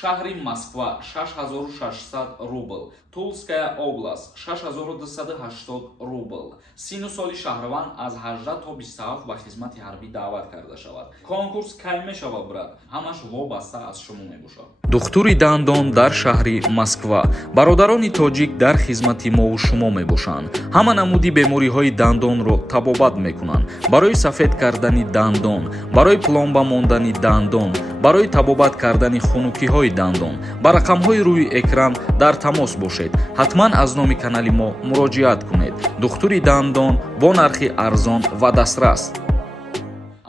шаҳри Москва 6600 рубл, Тулская область 6280 рубл. Сину соли шаҳрванд аз 18 то 27 ба хизмати ҳарбӣ даъват карда шавад. Конкурс кай мешавад брат? Ҳамаш вобаста аз шумо мебошад. духтури дандон дар шаҳри Москва. бародарони тоҷик дар хизмати мову шумо мебошанд. ҳама намуди бемориҳои дандонро табобат мекунанд. барои сафед кардани дандон, барои пломба мондани дандон, барои табобат кардани хунукиҳои дандон, ба рақамҳои рӯи экран дар тамос бошед. ҳатман аз номи канали мо муроҷиат кунед. духтури дандон бо нархи арзон ва дастрас.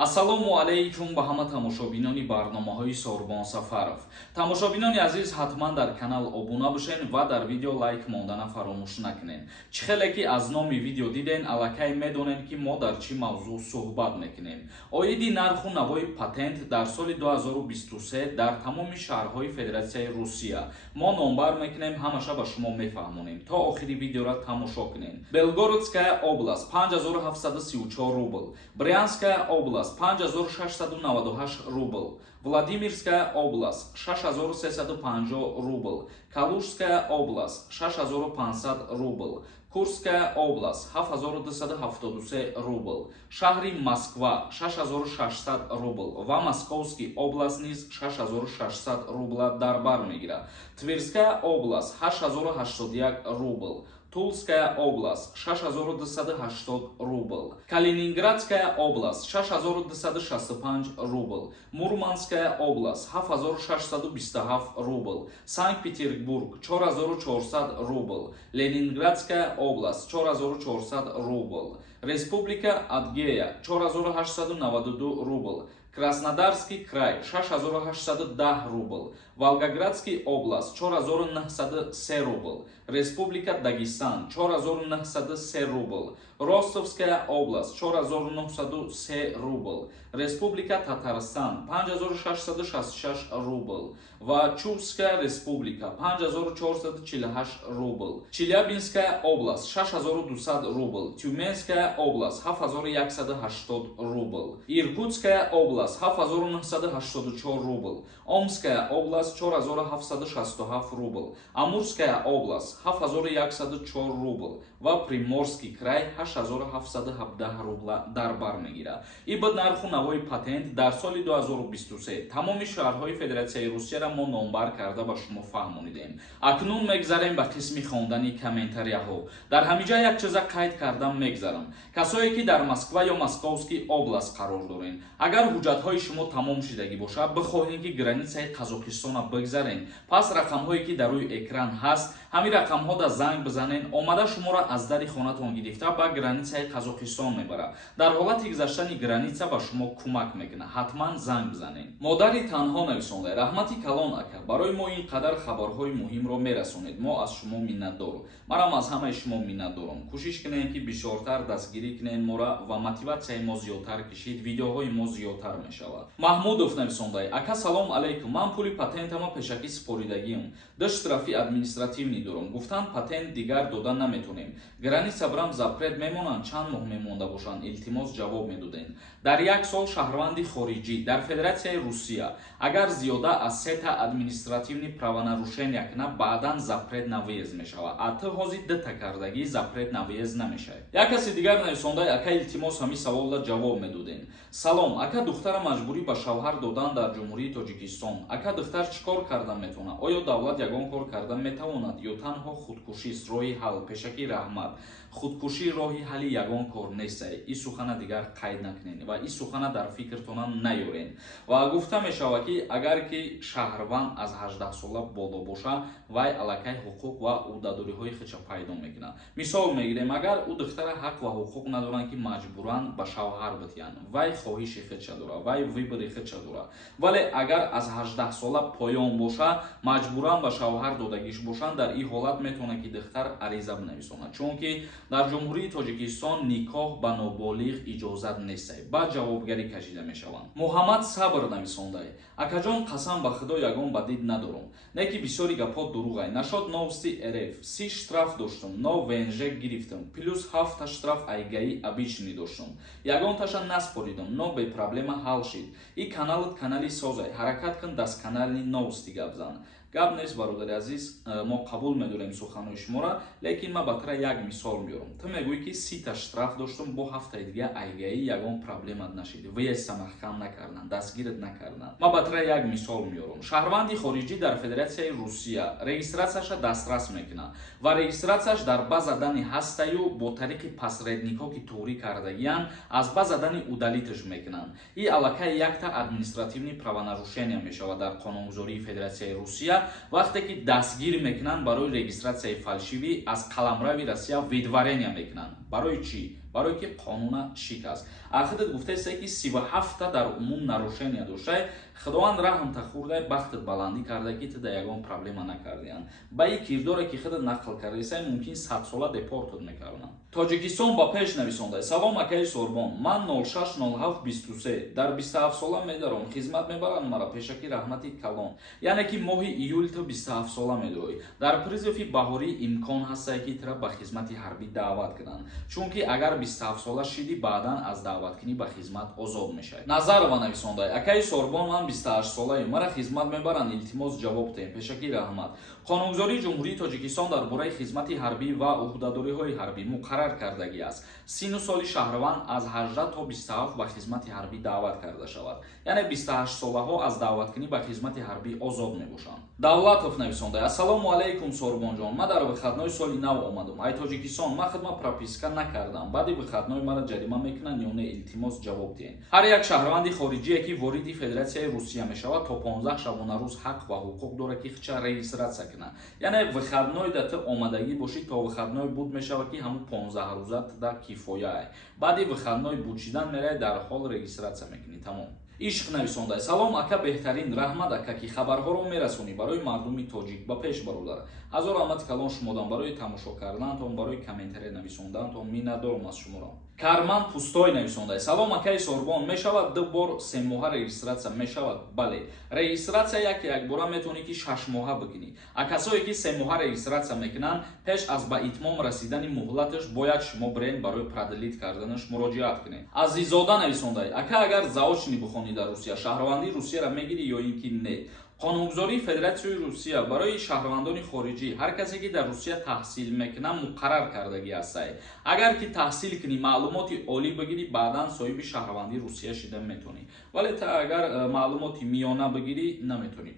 ассалому алайкум ба ҳама тамошобинони барномаҳои Сорбон Сафаров. Тамошобинони азиз, ҳатман дар канал обуна бошен ва дар видео лайк мондана фаромӯш накунен. Чӣ хеле ки аз номи видео диден, аллакай медонен ки мо дар чӣ мавзӯъ суҳбат мекунем. Оиди нарху навои патент дар соли 2023 дар тамоми шаҳрҳои Федератсияи Русия. Мо номбар мекунем, ҳамаша ба шумо мефаҳмонем. То охири видеоро тамошо кунен. Белгородская область 5734 рубл, Брянская область 5698 рубл, Владимирская область 6350 рубл, Калужская область 6500 рубл, Курская область 7273 рубл, шаҳри Москва 6600 рубл ва Московский область низ 6600 рубла дар бар мегирад. Тверская область 8081 рубл, Тулская область 6280 рубл, Калининградская область 6265 рубл, Мурманская область 7627 рубл, Санкт-Петербург 4400 рубл, Ленинградская область 4400 рубл, Республика Адгея 4892 рубл, Краснодарский край 6810 рубл, Волгоградский область 4903 рубл, Республика Дагестан 4903 рубл, Ростовская область 4903 рубл, Республика Татарстан 5666 рубл ва Чувская республика 5448 рубл, Челябинская область 6200 рубл, Тюменская область 7180 рубл, Иркутская область 7984 рубл, Омская область 4767 рубл, Амурская область 7104 рубл ва Приморский край 8717 рубла дар бар мегирад. И ба нарху навои патент дар соли 2023 тамоми шаҳрҳои Федератсияи Русияро мо номбар карда ба шумо фаҳмонидем. Акнун мегзарем ба қисми хондани комментарияҳо. Дар ҳамиҷа як чиза қайд карда мегзарам. Касое ки дар Москва ё Московский област қарор дорен, агар ҳуҷҷатҳои шумо тамом шидагӣ бошад, бихоҳем ки границаи Қазоқистона бигзарен, пас рақамҳое ки дар рӯи экран ҳаст, ҳамин рақамҳода занг бизанен, омада шуморо аз дари хонатон гирифта ба границаи Қазоқистон мебарад. Дар ҳолати гузаштани граница ба шумо кӯмак мекунад. ҳатман занг бизанен. Модари танҳо нависонда, раҳмати калон ака, барои мо ин қадар хабарҳои муҳимро мерасонед. Мо аз шумо миннатдор. Марам аз ҳамаи шумо миннатдорам. кӯшиш кунен ки бисёртар дастгирӣ кунен мора ва мотиватсияи мо зиёдтар кишид, видеоҳои мо зиёдтар мешавад. Маҳмудов нависонда, ака салом алейкум. Ман пули патентама пешакӣ споридагиам. 2 штрафи административни дорам. Гуфтан патент дигар додан наметонем. Граница брам запрет мемонанд, чанд моҳ мемонда бошанд. Илтимос ҷавоб медоден. Дар як сол шаҳрванди хориҷӣ дар Федератсияи Русия агар зиёда аз 3 та административни правонарушения кунад, баъдан запрет навъезд мешавад. А ту ҳозир 2 та кардагӣ запрет навъезд намешавад. Як каси дигар нависонда, ака илтимос ҳамин саволда ҷавоб медоден. Салом, ака духтара маҷбурӣ ба шавҳар додан дар Ҷумҳурии Тоҷикистон. Ака духтар чӣ кор кардан метавонад? Оё давлат ягон кор кардан метавонад ё танҳо худкушист роҳи ҳал? Пешакӣ раҳмат. худкушӣ роҳи ҳалли ягон кор нестае. И сухана дигар қайд накунед ва и сухана дар фикртона наёрен. Ва гуфта мешавад ки агар ки шаҳрванд аз 18 сола боло боша, вай аллакай ҳуқуқ ва ӯҳдадориҳои хича пайдо мекунад. Мисол мегирем, агар ӯ духтара ҳақ ва ҳуқуқ надоранд ки маҷбуран ба шавҳар битиҳанд, вай хоҳиши хича дорад, вай вибори хича дорад. Вале агар аз 18 сола поён боша, маҷбуран ба шавҳар додагиш бошанд, дар ин ҳолат метавонад ки духтар ариза бинависонад. Чунки дар Ҷумҳурии тоҷикистон никоҳ ба ноболиғ иҷозат нест ба ҷавобгарӣ кашида мешаванд. муҳаммад сабр нависондай: акаҷон қасам ба худо ягон ба дид надорам, не ки бисёри гапҳо дуруғай. Нашод 30 штраф доштум, 9 венжек гирифтам, плюс 7 штраф айгаи обичный доштум. Ягонташа наспоридам, но бе проблема ҳал шид. И каналат канали созай, ҳаракат кун даст канали 90 гап зан. Гап нест бародари азиз, мо қабул медорем суханои шуморо, лекин ма батра як мисол меорам. Ту мегӯӣ ки 30 штраф доштум, бо ҳафтаи дига айгаи ягон проблемат нашиди, виеса маҳкам накардан, дастгират накардан. Ма батра як мисол меорам. Шаҳрванди хориҷӣ дар Федератсияи Русия регистратсияша дастрас мекунад ва регистратсияш дар ба задани ҳастаю бо тариқи посредникҳо ки турӣ кардагиян аз ба задани удалиташ мекунанд. И аллакай якта административни правонарушения мешавад дар қонунгузории Федератсияи Русия, вақте ки дастгир мекунанд барои регистратсияи фалшивӣ аз қаламрави Россия видварения мекунанд. Барои чӣ? Барои ки қонуна шикаст. Ахидат гуфтаисте ки 37 дар умум нарушения доштай, худованд раҳмта хурдай бахтат баландӣ карда ки туда ягон проблема накардиян. Ба и кирдоре ки худат нақл кардаистай мумкин 100 сола депортат мекарданд. Тоҷикистон ба пеш нависондай: салом акаи Сорбон, ман 060723 дар 27 сола медорам, хизмат мебарам мара пешаки раҳмати калон. Яъне ки моҳи июл то 27 сола медорӣ. Дар призофи баҳорӣ имкон ҳастай ки тира ба хизмати ҳарбӣ даъват кунанд, чунки агар 27 сола шиди баъдан аз даъваткунӣ ба хизмат озод мешавӣ. Назарова нависондай: акаи Сорбон, ман 28 солаам, мара хизмат мебаранд, илтимос ҷавоб диҳем, пешаки раҳмат. Қонунгузории Ҷумҳурии Тоҷикистон дар бораи хизмати ҳарбӣ ва уҳдадориҳои ҳарбӣ муқаррар кардагӣ аст. сину соли шаҳрванд аз 18 то 27 ба хизмати ҳарбӣ даъват карда шавад. Яъне 28 солаҳо аз даъваткунӣ ба хизмати ҳарбӣ озод мебошанд. Давлатов нависондай: ассалому алайкум Сорбонҷон, ман дар выходной соли нав омадам. Ай Тоҷикистон, ман худма прописка накардам. Баъди выходной мара ҷарима мекунанд ё не, илтимос ҷавоб диҳед. Ҳар як шаҳрванди хориҷие ки вориди Федератсияи Русия мешавад, то 15 шабона рӯз ҳақ ва ҳуқуқ дорад ки хича регистратсия кунад. Яъне выходной да ту омадагӣ бошид, то выходной буд мешавад ки ҳамун 15 рӯза да кифоя ай. Баъди выходной будшидан мерай, дар ҳол регистратсия мекунӣ. Тамом. ишқ нависондай: салом ака, беҳтарин, раҳмат ака ки хабарҳоро мерасонӣ барои мардуми тоҷик. Ба пеш бародар, ҳазор раҳмати калон шумодан барои тамошо кардантон, барои комментария нависондантон миннатдорам аз шуморо. Карман Пустой нависондай: салом акаи Сорбон, мешавад 2 бор 3 моҳа регистратсия мешавад? Бале, регистратсия як бора метавонӣ ки 6 моҳа бикунӣ. А касое ки 3 моҳа регистратсия мекунанд, пеш аз ба итмом расидани муҳлаташ бояд шумо бирен барои продлит карданаш муроҷиат кунед. Азизода нависондай: ака, агар заочни бихонӣ дар Русия, шаҳрвандии Русияро мегирӣ ё ин ки не? қонунгузории Федератсияи Русия барои шаҳрвандони хориҷӣ, ҳар касе ки дар Русия таҳсил мекунад муқаррар кардагӣ астай. Агар ки таҳсил кунӣ, маълумоти олӣ бигирӣ, баъдан соҳиби шаҳрвандии Русия шида метавонӣ. Вале та агар маълумоти миёна бигирӣ, наметавонӣ.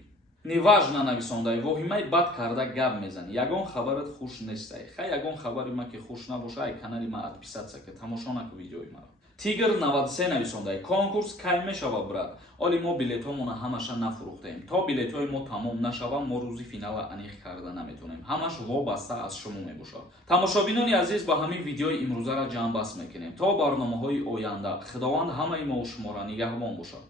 Неважно нависондай: воҳимаи бад карда гап мезанӣ, ягон хабарат хуш нестай. Хай ягон хабари ма ки хуш набоша, ай канали ма подписатсия ка, тамошо наку видеои маро. Тигр 93 нависондай: конкурс кай мешава брат? Оли мо билетҳомона ҳамаша нафурӯхтаем. То билетҳои мо тамом нашава, мо рӯзи финала аниқ карда наметавонем. Ҳамаш вобаста аз шумо мебошад. Тамошобинони азиз, ба ҳамин видеои имрӯзара ҷамъбаст мекунем. То барномаҳои оянда, худованд ҳамаи мо шуморо нигаҳбон бошад.